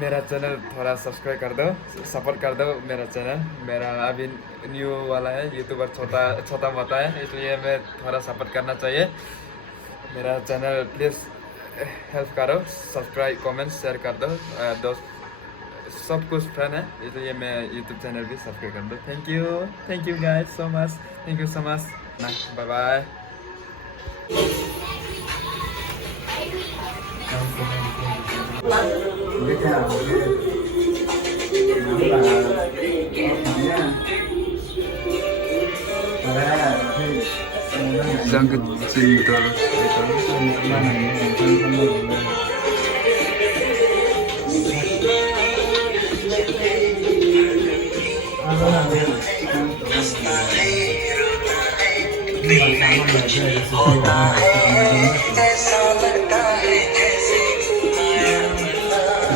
मेरा चैनल थोड़ा सब्सक्राइब कर दो, सपोर्ट कर दो मेरा चैनल। मेरा अभी न्यू वाला है, यूट्यूबर छोटा छोटा मोटा है, इसलिए मैं थोड़ा सपोर्ट करना चाहिए। मेरा चैनल प्लीज़ हेल्प करो, सब्सक्राइब कमेंट शेयर कर दो। दोस्त सब कुछ फैन है, इसलिए मैं यूट्यूब चैनल भी सब्सक्राइब कर दो। Thank you guys so much, thank you so much. Bye bye. Giang kecil terus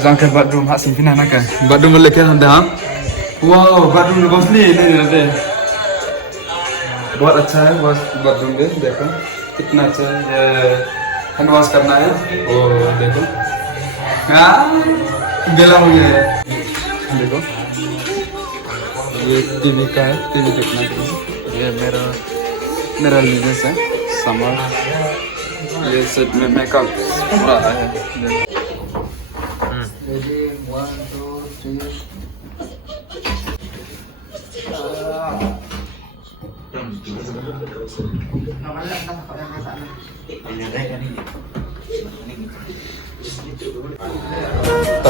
Giang ke bedroom hak simpinan nak kan? Bedroom boleh ke anda? Wow, bedroom bos ni ni. बहुत अच्छा है wash bathroom भी, देखो कितना अच्छा है। ये hand wash करना है, वो देखो गला हो गया है। देखो ये टीवी का है, टीवी देखना चाहिए। ये मेरा लिनेस है समर। ये सेट में मेकअप पूरा है। Ready 1 2 3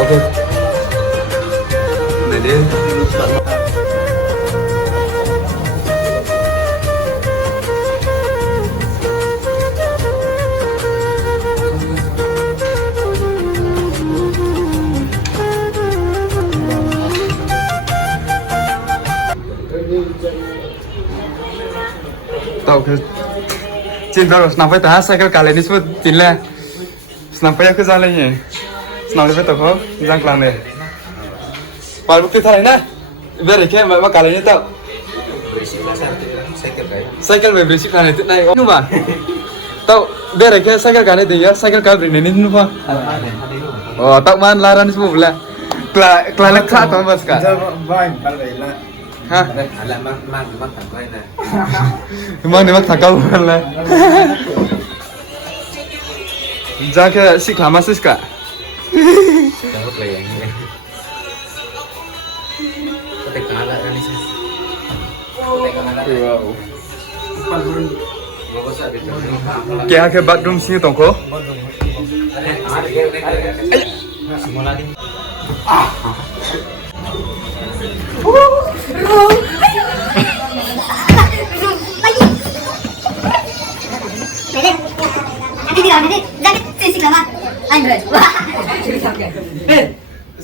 Oke. Jadi tahu ke cinta harus sampai tahap saya kali ini sebut cinta sampai aku jalan ini sampai betul kok jangan kelang deh paling bukti salah ini biar ikhlas mbak kali ini tahu cycle berisik kan itu naik nu mah tahu biar ikhlas cycle kan itu ya cycle kali ini nu mah oh tahu mana laran semua belah kelang leksa atau mas kak hah? Emang ni mak thakau lah. Jaga si kama sis kak. Jangan playing ni. Kita kalah kan ni sis. Wow. Bagus ada tu. क्या के bathroom सी तुमको? Semua lagi.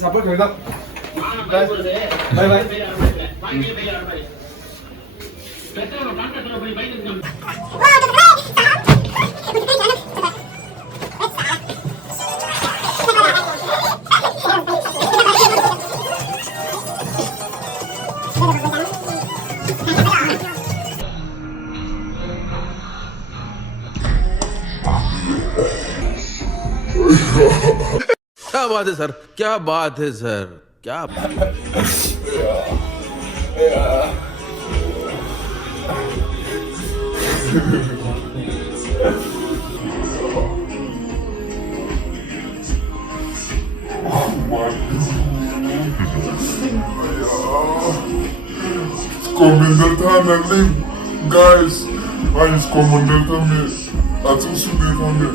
Support कर दो। Bye bye. क्या बात है sir, क्या बात है सर, क्या बात Komentar tanah ni, guys. Harus komentar kami. Atau sudah kami.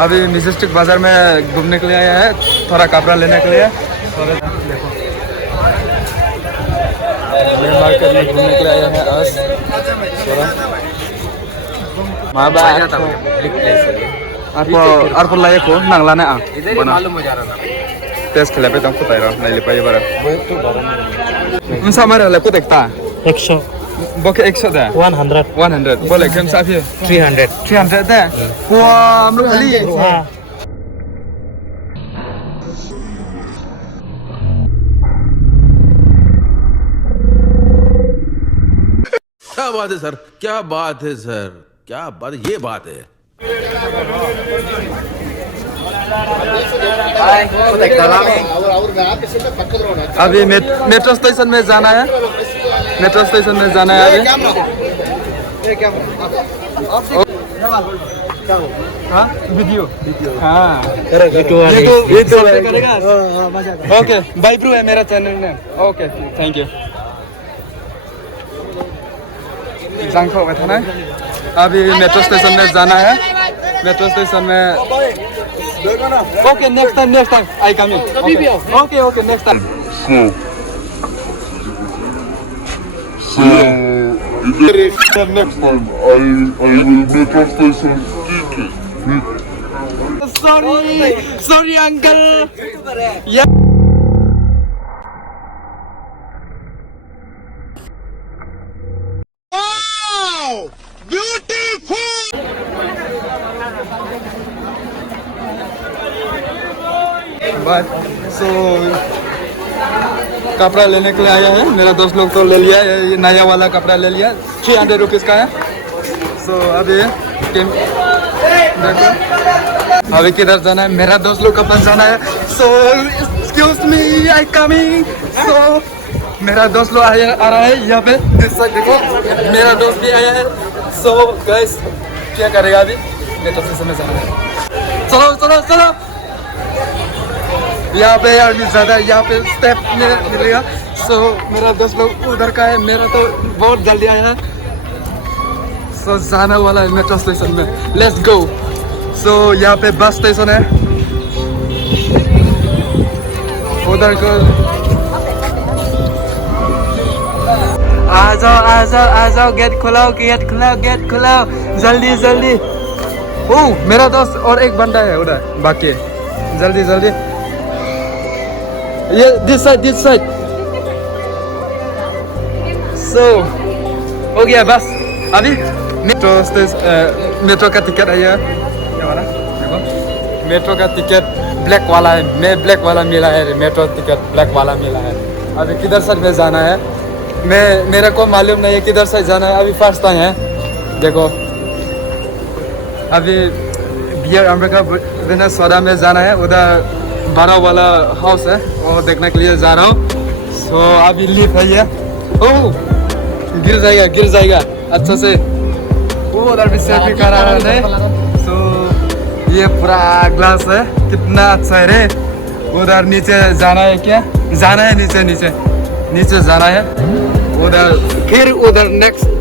अभी मिजेस्टिक बाजार में घूमने के लिए आया है, थोड़ा कपड़ा लेने के लिए। देखो हमें मार्केट में घूमने के लिए आया है आज थोड़ा माबा arpo layak ko nang lana ang मालूम हो जा रहा था tes khale pe tam ko taira nai le pai bara unsa mara la ko dekta 100 boke 100 da 100 100 bole kem sa phi 300 300 da wa amro ali हाँ क्या बात है sir, क्या बात है सर, क्या बात, ये बात है। अभी मेट्रो स्टेशन में जाना है मेट्रो स्टेशन में जाना है अभी हाँ वीडियो हाँ यूट्यूब करेगा ओके बाय ब्रो है मेरा चैनल ने ओके थैंक यू जांखो बैठा ना अभी मेट्रो स्टेशन में जाना है मेट्रो स्टेशन में okay next time I coming okay next time So next time I will make a station sorry uncle yeah bye so कपड़ा लेने के लिए आया है मेरा दोस्त लोग तो ले लिया ये नया वाला कपड़ा ले लिया 300 रुपीज़ का है सो अभी देखो अभी किधर जाना है मेरा दोस्त लोग का पास जाना है so excuse me I coming so मेरा दोस्त लोग आ रहा है यहाँ पे देखो मेरा दोस्त भी आया है सो गाइस क्या करेगा अभी मेट्रो स्टेशन में जाना है चलो यहाँ पे यार भी ज़्यादा यहाँ पे स्टेप मिलेगा सो मेरा दोस्त लोग उधर का है मेरा तो बहुत जल्दी आया है सो जाना वाला है मेट्रो स्टेशन में लेट्स गो सो यहाँ पे बस स्टेशन है उधर को आ जाओ गेट खुलाओ जल्दी ओ मेरा दोस्त और एक बंदा है उधर बाकी जल्दी ये दिस साइड सो हो गया बस अभी मेट्रो का टिकट आया ये वाला देखो मेट्रो का टिकट ब्लैक वाला है मैं ब्लैक वाला मिला है मेट्रो टिकट ब्लैक वाला मिला है अभी किधर साइड में जाना है मेरे को मालूम नहीं है किधर साइड जाना है अभी फर्स्ट टाइम है देखो अभी बियर अमेरिका वेनेजुएला में जाना है उधर बड़ा वाला हाउस है वो देखने के लिए जा रहा हूँ सो अभी लिफ्ट है ये ओह गिर जाएगा अच्छा से वो उधर भी सेल्फी करा रहा है सो ये पूरा ग्लास है कितना अच्छा है रे उधर नीचे जाना है क्या जाना है नीचे जाना है उधर फिर उधर नेक्स्ट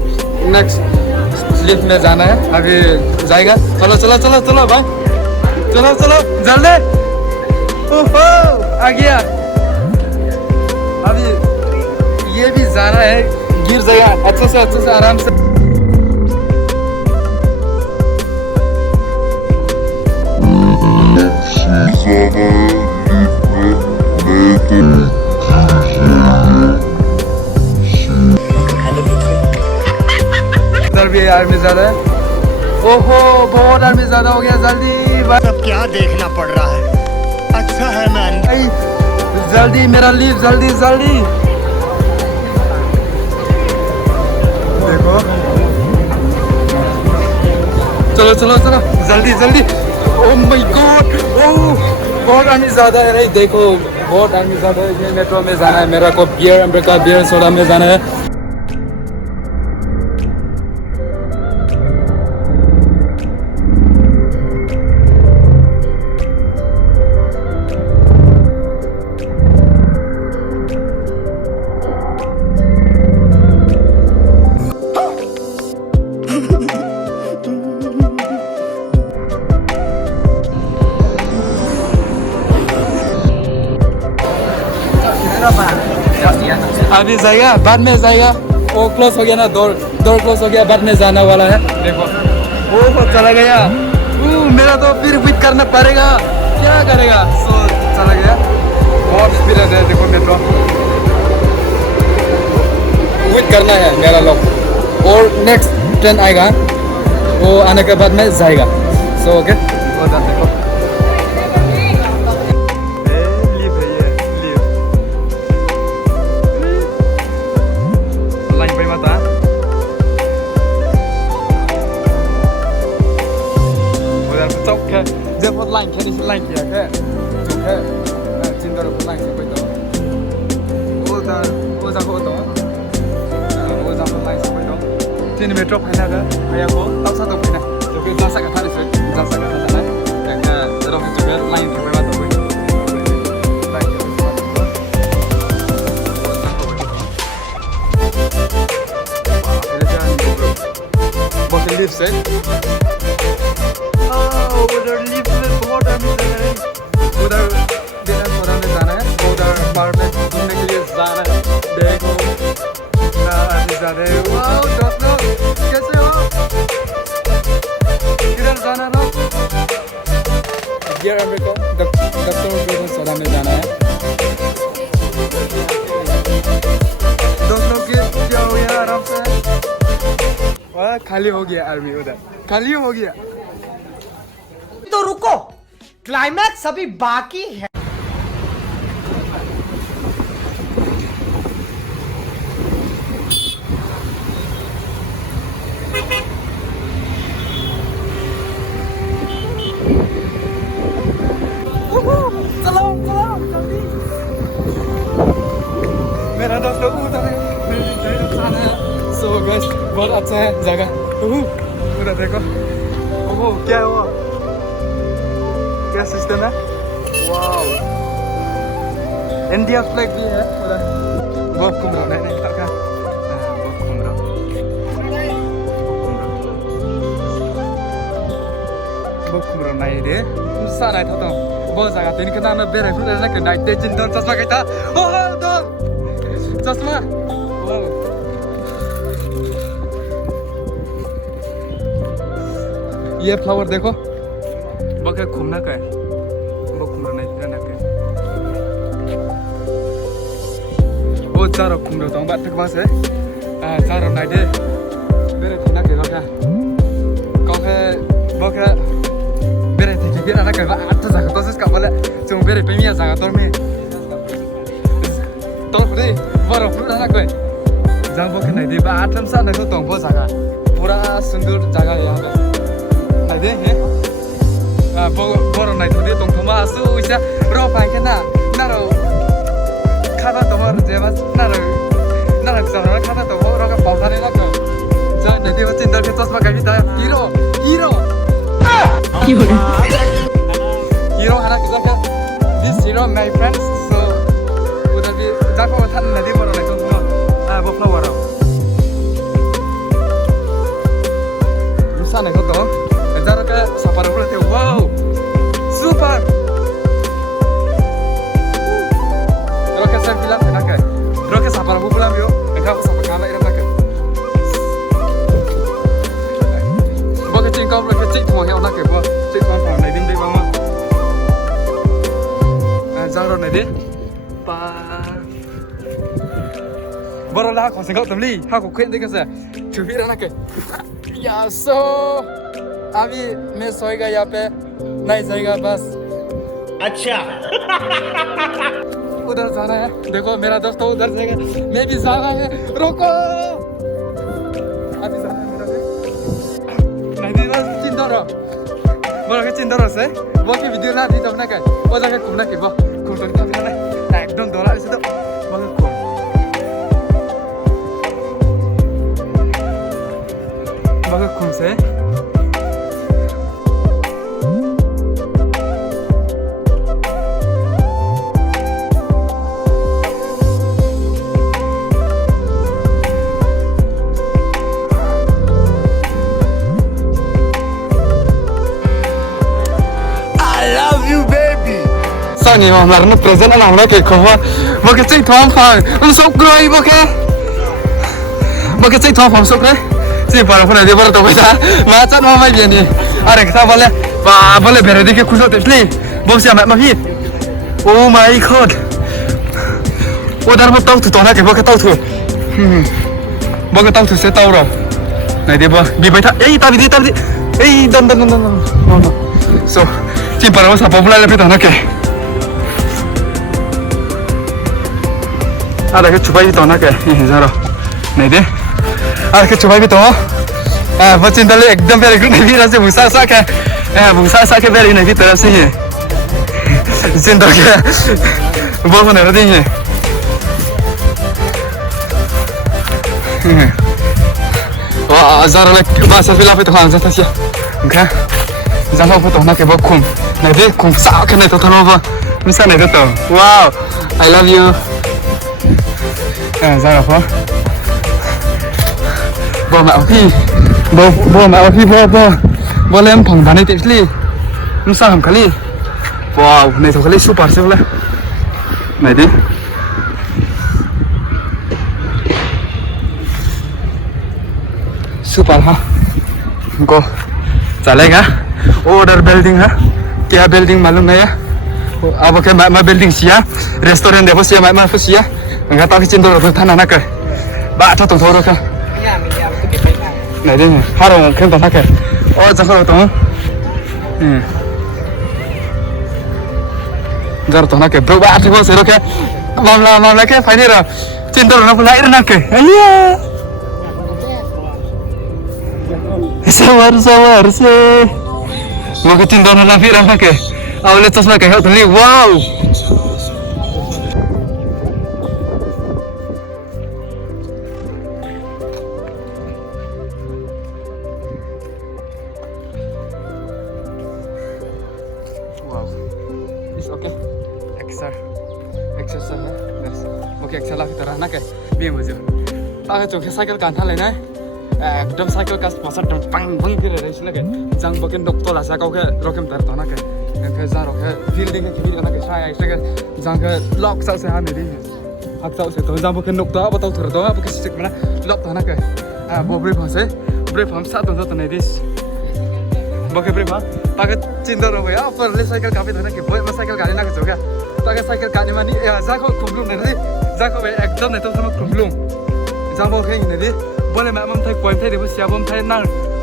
लिफ्ट में जाना है अभी जाएगा चलो भाई चलो जल्दी ओहो आ गया अभी ये भी जाना है गिर जाएगा अच्छे से आराम से इधर भी आर्मी ज्यादा है ओहो बहुत आर्मी ज्यादा हो गया जल्दी सब क्या देखना पड़ रहा है अच्छा है मैं जल्दी मेरा लीव जल्दी देखो चलो जल्दी ओह माय गॉड ओह बहुत आर्मी ज्यादा है देखो बहुत आर्मी ज्यादा है मेट्रो में जाना है मेरा को बियर सोडा में जाना है अभी जाएगा, बाद में जाएगा। वो क्लोज हो गया ना, डोर क्लोज हो गया, बाद में जाने वाला है। देखो वो चला गया। मेरा तो फिर वेट करना पड़ेगा, क्या करेगा। सो चला गया, बहुत स्पीड है। देखो मेट्रो वेट करना है मेरा लोग। और नेक्स्ट ट्रेन आएगा, वो आने के बाद में जाएगा। सो ओके, वो देखो जब वो लाइन खेली से लाइन किया है जो है जिंदर को लाइन से कोई तो वो जाको तो वो जाको लाइन से कोई तो तीन मेट्रो फाइना का आया को तब सा तो फाइना तो फिर जा सका था इसे जा सका था ना एक जरा जो है लाइन के बाद तो कोई बहुत लिफ्ट से उधर लिफ्ट में बहुत आदमी जाना है, उधर दिनाजपुर में जाना है, उधर पार्क में घूमने के लिए जाना है। देखो आदमी जा रहे हैं। वाओ दोस्तों, कैसे हो? किधर जाना है? गियर अमेरिका दक्षिण सौदा में जाना है। दोस्तों क्या हो गया? आराम से खाली हो गया आर्मी, उधर खाली हो गया। तो रुको, क्लाइमैक्स अभी बाकी है। चलो जल्दी। मेरा दोस्त लोग उधर है, सो गाइस बहुत अच्छा है जगह। उधर देखो, ओह क्या हुआ, क्या सिस्टम है। वाओ, इंडिया फ्लैग भी है उधर। बहुत घूम रहा नहीं लड़का, बहुत घूम रहा नहीं रे सारा था तो बहुत जगह तीन के नाम बेरे फिर ना के नाइट जिन दन चश्मा के था। ओह दन चश्मा, ये फ्लावर देखो, बके घूमना का है, वो घूमना नहीं रहना का। वो चारों घूम रहा था, बात तक पास है। चारों नाइट है, मेरे घूमना के बका, कौन बका मेरे थे कि रहना का बात तो जगह तो इसका वाला जो मेरे पे मिया जगह तो में तो फिर बड़ा फुल रहना कोई जब बके नहीं दे बात हम साथ नहीं तो तुम बहुत जगह पूरा सुंदर जगह है यहाँ पे नहीं दे है। बड़ा नहीं तो दे तुम मासु इसे रो पाए के ना रो खाता तुम्हारे जेबा ना रो जब खाता तो वो रो का पौधा नहीं लगा जब नहीं दे वो चिंता के चश्मा कभी था hero Hero anak kita this hero my friends so udah di jago tan nadi baru naik semua bawa flower bisa naik tu jago ke sapar pula tu wow super roket saya bilang enak kan roket sapar pula bio enggak sapar kamera enak kan bawa kecil kau bawa kecil tuh yang enak kan bawa kecil tuh apa naik di bawah जारो नहीं दे पा बड़ा लाख हो सके तुम ली हाँ को खेल देखे से चुपी रहना के यासो अभी मैं सोएगा यहाँ पे नहीं जाएगा बस। अच्छा उधर जाना है, देखो मेरा दोस्त उधर जाएगा, मैं भी जाना है, रोको अभी जाना है मेरा भी नहीं दे चिंता रहो बड़ा के चिंता रहो से वो की वीडियो ना दी तब ना क्या वो जाके घूमना के वो घूमने का भी ना एकदम दोला इसे तो बहुत घूम बहुत घूम से sao nhỉ mà nó present anh nào nó kể không mà cái chiếc thoáng phải nó sốc rồi mà cái chiếc thoáng phòng sốc đấy chỉ bảo là phần này đi vào tàu bây giờ mà chắc nóไม่bien đi à để sao vậy và vậy bây giờ đi cái khu vực tiếp đi bom xe mà hit oh my god oh đang bắt tàu tụi nó cái cái tàu thử cái tàu thử sẽ tàu rồi này đi bơ bị bay thắt ấy tao đi ấy đâm so chỉ bảo là sao bom lại bây giờ nó kể à đây cái chụp ảnh tao nó kể ra rồi này đi à cái chụp ảnh tao à vẫn trên đây एकदम very good này đi ra sẽ bung sa cái bung sa cái very này đi tới sẽ nhỉ trên đó cái bom này nó đi nhỉ wah zara lek masa vila pe tohan zata sia okay zala pe tohan ke bokum na de kum sa ke ne to tanova misa ne to wow I love you zara pa bo ma phi bo ma phi bo lem phang bani tipli misa ham khali wow ne to khali super se bola này đi super ha को चलेगा order building है क्या building मालूम नहीं है अब क्या मैं building सिया restaurant देखो सिया मैं Siya enggak tahu cinta orang tanah nak ke bak tu toro ke này đi harong khen tanah ke oh jangan tu jar tanah ke bro bak tu kau seru ke mamla ke fine ra cinta orang pun lahir nak ke iya sabar sih mau ke cinta orang lahir nak ke awalnya terus nak ke hot ni wow okay exercise है बस okay exercise की तरह ना के भी मुझे आगे जो के साइकिल कांथा लेना है एकदम साइकिल का मसल दम पंग पंग के रहे इसने के जंग बकेन डॉक्टर लासा का के रोकेम तर तो ना के जा रोके फील्डिंग के वीडियो ना के शाय ऐसे के जंग के लॉक सा से हां नहीं हक सा से तो जंग बकेन डॉक्टर बताओ थोड़ा तो बके स्टिक में लॉक तो ना के बोब्रे फसे ब्रे फम सा तो नहीं दिस बके ब्रे फा ताके चिंता रो गया पर ले साइकिल काफी था ना के बोय साइकिल गाड़ी ना के जो क्या ताके साइकिल गाड़ी मानी जाको कुमलुम नहीं जाको बे एकदम नहीं तो sama कुमलुम जाबो के नहीं बोले मैं मम थाई कोइ थाई देबो सिया बम थाई नां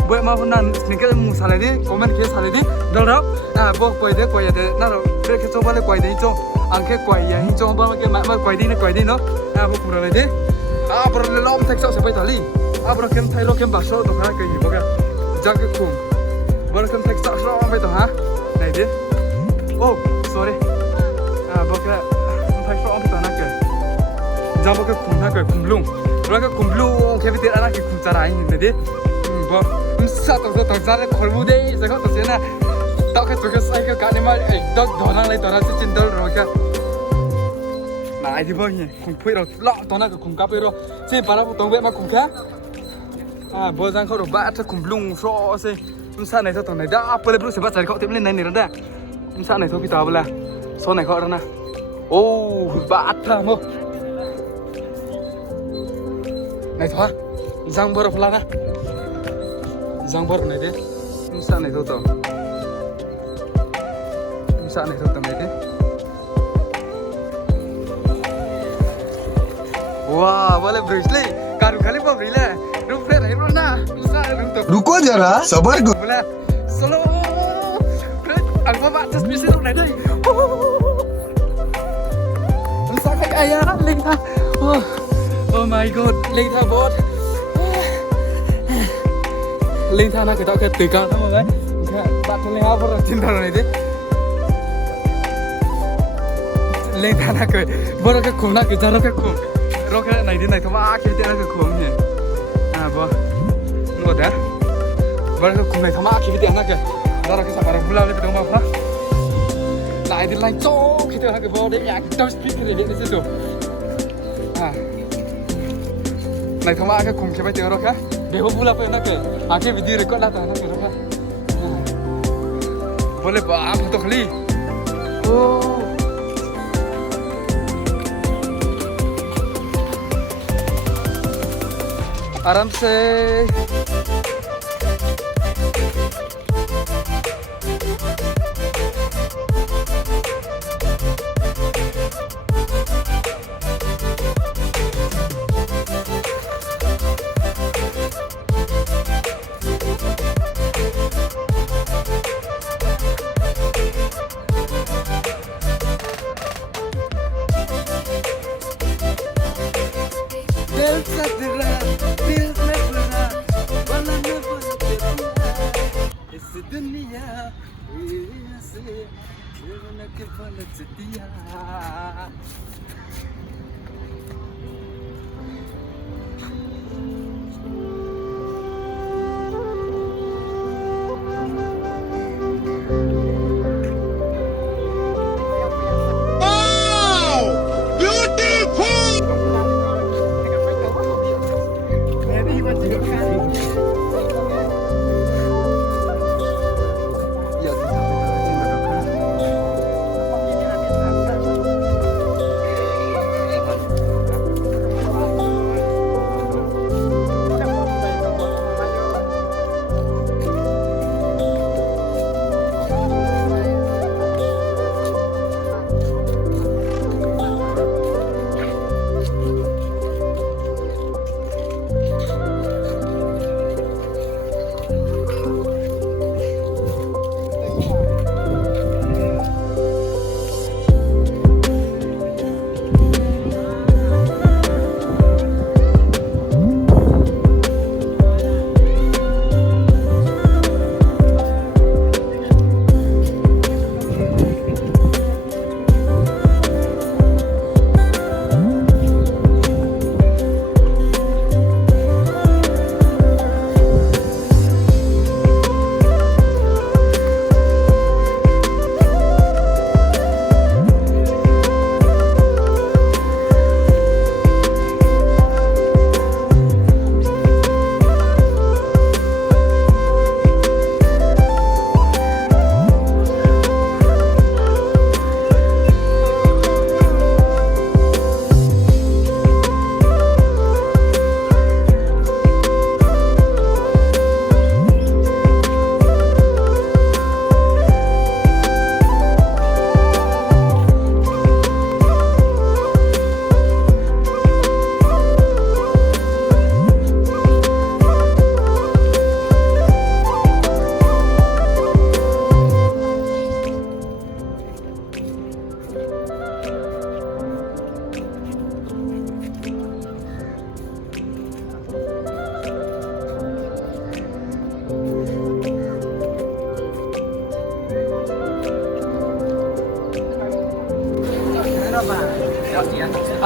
बोय मा फना निके मु साले दि कमेंट के साले दि दरो बो कोइ दे ना रो ब्रेक के चोबाले कोइ दे चो आंखे कोइ या हि चो बा के मा कोइ दि नो बो पुरा ले दि पर ले लम थाई चो से बै थाली पर केम थाई रो केम बासो तो खा के हि बगा जाके कुम बोले केम थाई चो बै तो हा नहीं दि ओ सॉरी बका थाई चो बै तो ना के जाबो के कुम ना के कुमलुम Mereka kumpul, kayak betul anak kita carain jadi, satu jalan korbu deh, sekarang tu sih na, tak ke juga saya ke kani mal, dok doang lagi orang si cendol mereka, nah itu boleh, kumpul itu, lah doang ke kumpul itu, si para potong bet mak kumpul, bozang kau robat kumpulung so se, misalnya itu tuh, dah apa le bro sebab cari kau timbulin nani renda, misalnya itu kita apa lah, so naik kau rena, oh bat mo. này thôi giang bờ phá na giang bờ này đấy sao này thôi tao sao này thôi tao này đấy wow boleh brisli karu kali apa brile rumput này luôn na sao rumput रुको जरा सबर करो boleh solo alfa bat just bisa lúc này đây sao cái ai á linh ha oh my god linh tha bot linh tha na cái tao cái từ cao lắm rồi bạn thằng linh áo vào trên đầu này đấy linh tha na cái bot cái khung na cái ra cái khung rồi cái này thế này thôi mà cái tên là cái khung nhỉ bot nó đấy bot cái khung này thôi mà cái tên là cái ra cái sản phẩm bula lên cái đồng bạc lại thì lại cho cái tên là cái bot đấy nhạc double speaker này đấy chứ này thằng bạn cái cùng cái bây giờ rồi khác để hôm bữa phải nó kể cái video record là nó kể rồi khác boleh bang foto kali oh आराम से। इस दुनिया से के पलट दिया।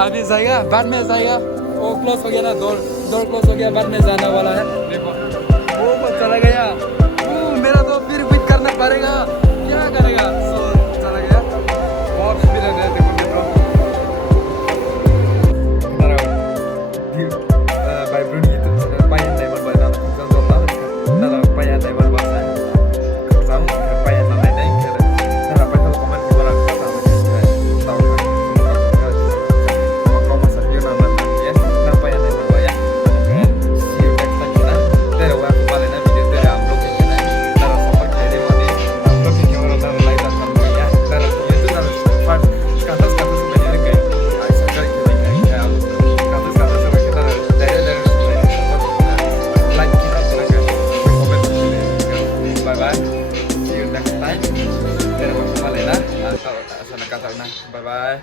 अभी जाएगा, बाद में जाएगा। वो क्लोज हो गया ना, डोर क्लोज हो गया, बाद में जाने वाला है। देखो वो चला गया। मेरा तो फिर क्विट करना पड़ेगा, क्या करेगा। चला गया, बहुत स्पीड है। देखो By Bruni itu payan Diamond by dalam contoh dalam payan Diamond bahasa sama payan lain lain kira nah apa itu komen di bawah sama tahu kan kalau masa video nama ya nah payan Diamond bahaya see you next time na tere wa aku balik na video tere upload ke na tara support kare wani upload ke orang tara like dan sama ya tara itu tara part katas sebenarnya kayak subscribe ke like ya katas sebenarnya tara tere bye bye, see you next time. Terima kasih Malena atau sana kata bye bye.